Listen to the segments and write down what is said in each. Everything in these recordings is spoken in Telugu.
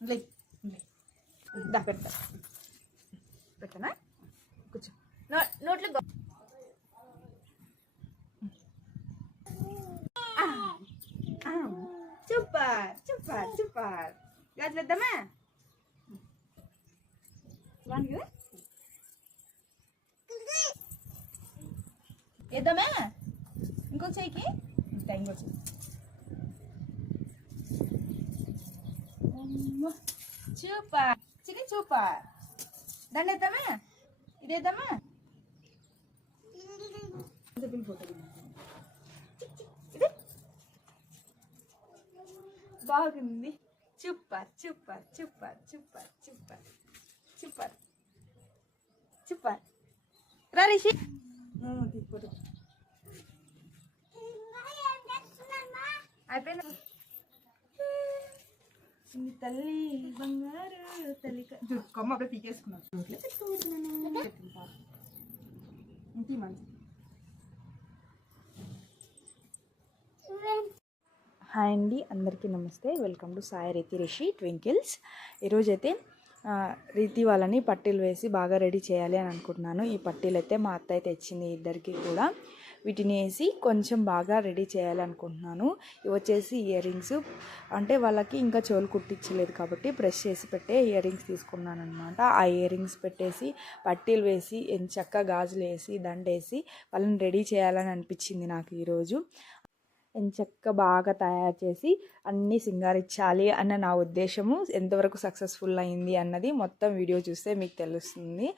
దా పెడతా పెట్టనా కూర్చో నోట్లో సూపర్ సూపర్ సూపర్ గాజులు వేద్దామా బాగుంది కదా వేద్దామా ఇంకో చెయ్యికి ఇంకో చెయ్యి సూపర్ చికెన్ సూపర్ దాన్ని వేద్దామా ఇది వేద్దామా బాగుంది super super super super super super super రా రిషి అయిపోయినా తల్లి బంగారు తల్లి కొమ్మ అప్పుడే పీకేసుకున్నాను ఇంటి మంచి హాయ్ అండి, అందరికీ నమస్తే. వెల్కమ్ టు సాయి రీతి రిషి ట్వింకిల్స్. ఈరోజైతే రీతి వాళ్ళని పట్టీలు వేసి బాగా రెడీ చేయాలి అని అనుకుంటున్నాను. ఈ పట్టీలు అయితే మా అత్తయ్య తెచ్చింది ఇద్దరికి కూడా. వీటిని వేసి కొంచెం బాగా రెడీ చేయాలి అనుకుంటున్నాను. ఇవి వచ్చేసి ఇయర్ రింగ్స్, అంటే వాళ్ళకి ఇంకా చెవులు కుట్టించలేదు కాబట్టి ప్రెస్ చేసి పెట్టే ఇయర్ రింగ్స్ తీసుకున్నాను అనమాట. ఆ ఇయర్ రింగ్స్ పెట్టేసి పట్టీలు వేసి ఎంచక్క గాజులు వేసి దండేసి వాళ్ళని రెడీ చేయాలని అనిపించింది నాకు ఈరోజు. ఎంచక్క బాగా తయారు చేసి అన్నీ సింగారించాలి అన్న నా ఉద్దేశము. ఎంతవరకు సక్సెస్ఫుల్ అయింది అన్నది మొత్తం వీడియో చూస్తే మీకు తెలుస్తుంది.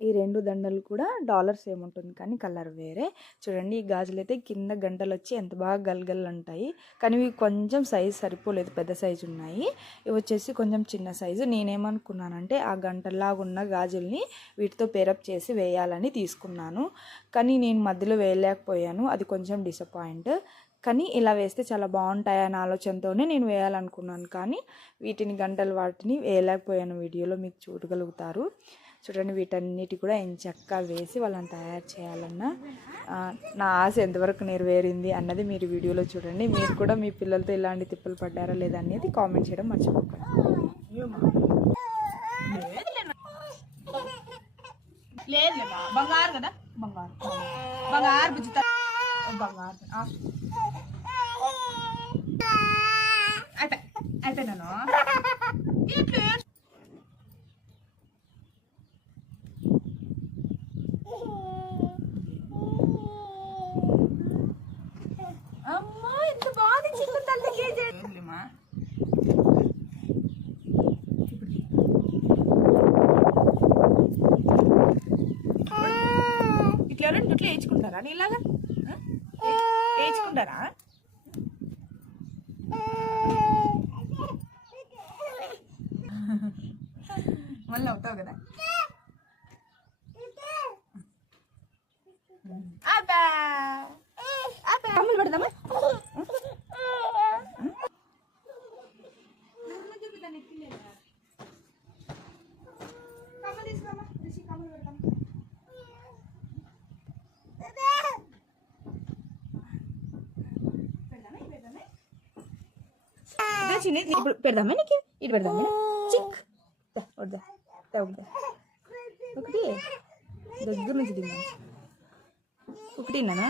ఈ రెండు దండలు కూడా డాలర్స్ ఏముంటుంది కానీ కలర్ వేరే. చూడండి, ఈ గాజులు అయితే కింద గంటలు వచ్చి ఎంత బాగా గల్గల్లు ఉంటాయి, కానీ ఇవి కొంచెం సైజు సరిపోలేదు, పెద్ద సైజు ఉన్నాయి. ఇవి వచ్చేసి కొంచెం చిన్న సైజు. నేనేమనుకున్నానంటే ఆ గంటల్లాగా ఉన్న గాజుల్ని వీటితో పేరప్ చేసి వేయాలని తీసుకున్నాను, కానీ నేను మధ్యలో వేయలేకపోయాను. అది కొంచెం డిసప్పాయింట్. కానీ ఇలా వేస్తే చాలా బాగుంటాయన్న ఆలోచనతోనే నేను వేయాలనుకున్నాను, కానీ వాటిని వేయలేకపోయాను. వీడియోలో మీకు చూడగలుగుతారు. చూడండి, వీటన్నిటి కూడా ఎంచక్కా వేసి వాళ్ళని తయారు చేయాలన్న నా ఆశ ఎంతవరకు నెరవేరింది అన్నది మీరు వీడియోలో చూడండి. మీరు కూడా మీ పిల్లలతో ఇలాంటి తిప్పలు పడ్డారా లేదా అనేది కామెంట్ చేయడం మర్చిపోకండి. బంగారు కదా, బంగారు బంగారు బుజ్జిత బంగారు అయిపోయినాను. అమ్మా ఎంత బాగుంది చికెన్ తల్లి కేజీమా. ఇట్లా ఎవరైనా ఇట్లా వేయించుకుంటారా? నీలాగా వేయించుకుంటారా? మళ్ళీ అవుతావు కదా. కమ్ములు పెడదామా? ఇప్పుడు పెడదామా నీకు? ఇటు పెడదామా? చిక్ వద్దా ఒకటి దగ్గర నుంచి దిగా ఒకటి నానా,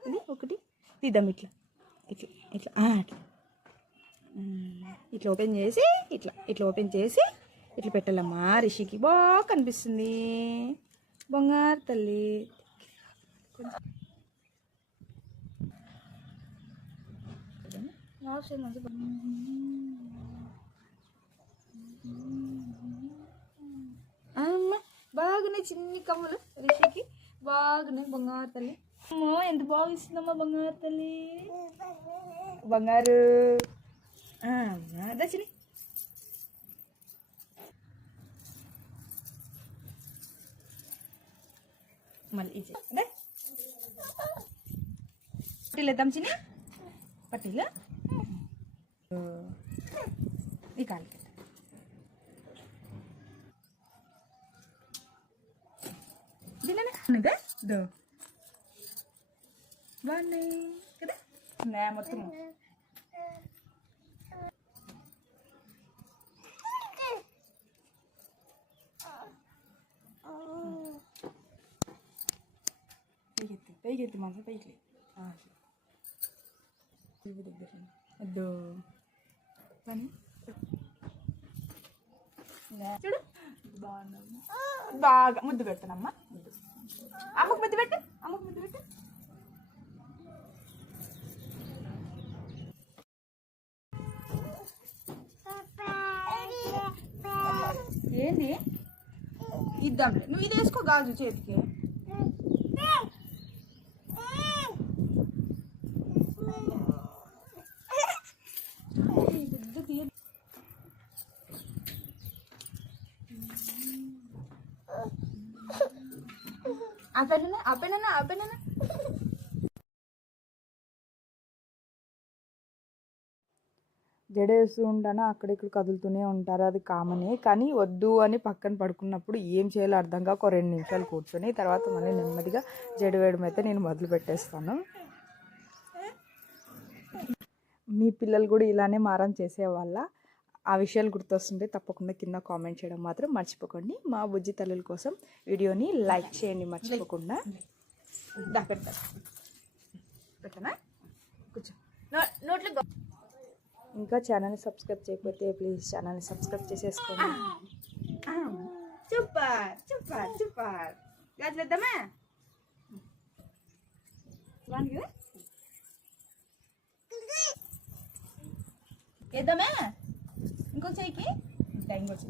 ఇది ఒకటి తీద్దాం. ఇట్లా ఇట్లా ఇట్లా అట్లా ఇట్లా ఓపెన్ చేసి ఇట్లా ఓపెన్ చేసి ఇట్లా పెట్టాలమ్మా. రిషికి బాగా కనిపిస్తుంది బంగారు తల్లి. అమ్మ బాగున్నాయి చిన్ని కమ్ములు రిషికి, బాగున్నాయి బంగారు తల్లి. అమ్మో ఎంత బాగా ఇస్తుందమ్మా బంగారు తల్లి. బంగారు దచ్చిని మళ్ళీ ఇచ్చే పట్టీలు వేద్దాం చిన్ని. పట్టీలు ఈ కాలు దో బాగున్నాయి కదా మొత్తం. పైకి ఎత్తి మనసు పైకి దగ్గర వద్దు పని చూడు బాగా ముద్దు పెడతానమ్మా ముద్దు అమ్మకు ముద్దు పెట్టు అమ్మకు ముద్దు పెట్టు ఏంది ఇద్దాంలే నువ్వు ఇది వేసుకో గాజు చేతికి ఆపేనా జడేస్తూ ఉంటాను అక్కడిక్కడ కదులుతూనే ఉంటారు, అది కామనే. కానీ వద్దు అని పక్కన పడుకున్నప్పుడు ఏం చేయాలో అర్థంగా ఒక 2 నిమిషాలు కూర్చొని తర్వాత మళ్ళీ నెమ్మదిగా జడ వేయడం అయితే నేను మొదలు పెట్టేస్తాను. మీ పిల్లలు కూడా ఇలానే మారం చేసేవాళ్ళ? ఆ విషయాలు గుర్తొస్తుంటే తప్పకుండా కింద కామెంట్ చేయడం మాత్రం మర్చిపోకండి. మా బుజ్జి తల్లుల కోసం వీడియోని లైక్ చేయండి మర్చిపోకుండా. పెట్టనా కూర్చో నోట్లో. ఇంకా ఛానల్ని సబ్స్క్రైబ్ చేయకపోతే ప్లీజ్ ఛానల్ని సబ్స్క్రైబ్ చేసేసుకోండి. సూపర్ సూపర్ సూపర్ గాజులు వేద్దామా? బాగుంది కదా? వేద్దామా ఇంకో చెయ్యికి టైం వచ్చి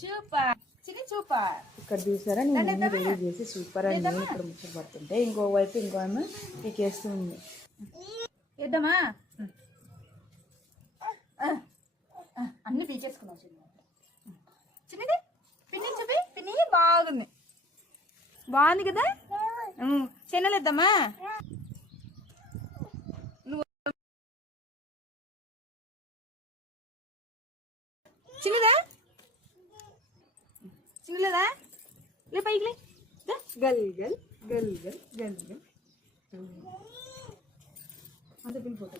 సూపర్ చికెన్ సూపర్. ఇక్కడ చూసారా నేను రెడీ చేసి సూపర్ అని నేను ఇక్కడ ముచ్చట పడుతుంటే ఇంకోవైపు ఇంకో ఆమె పీకేస్తూ ఉంది. వేద్దామా? అన్ని పీకేసుకున్నావు చిన్నది పిన్ని చూపి పిన్ని బాగుంది కదా? చెన్నెలు వేద్దామా? చిన్నదా లే పైకి లే గల్ గల్ గల్ గల్ గల్ గల్ అంత పిన్ ఫోటో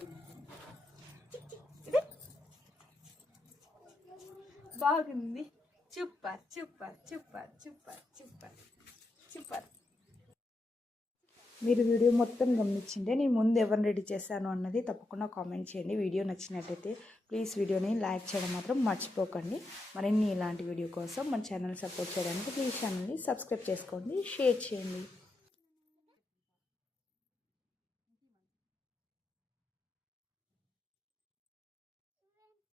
బాగుంది. Super super super super super super. మీరు వీడియో మొత్తం గమనించింటే నేను ముందు ఎవరిని రెడీ చేశాను అన్నది తప్పకుండా కామెంట్ చేయండి. వీడియో నచ్చినట్టయితే ప్లీజ్ వీడియోని లైక్ చేయడం మాత్రం మర్చిపోకండి. మరిన్ని ఇలాంటి వీడియో కోసం మన ఛానల్ సపోర్ట్ చేయడానికి ప్లీజ్ ఛానల్ని సబ్స్క్రైబ్ చేసుకోండి, షేర్ చేయండి.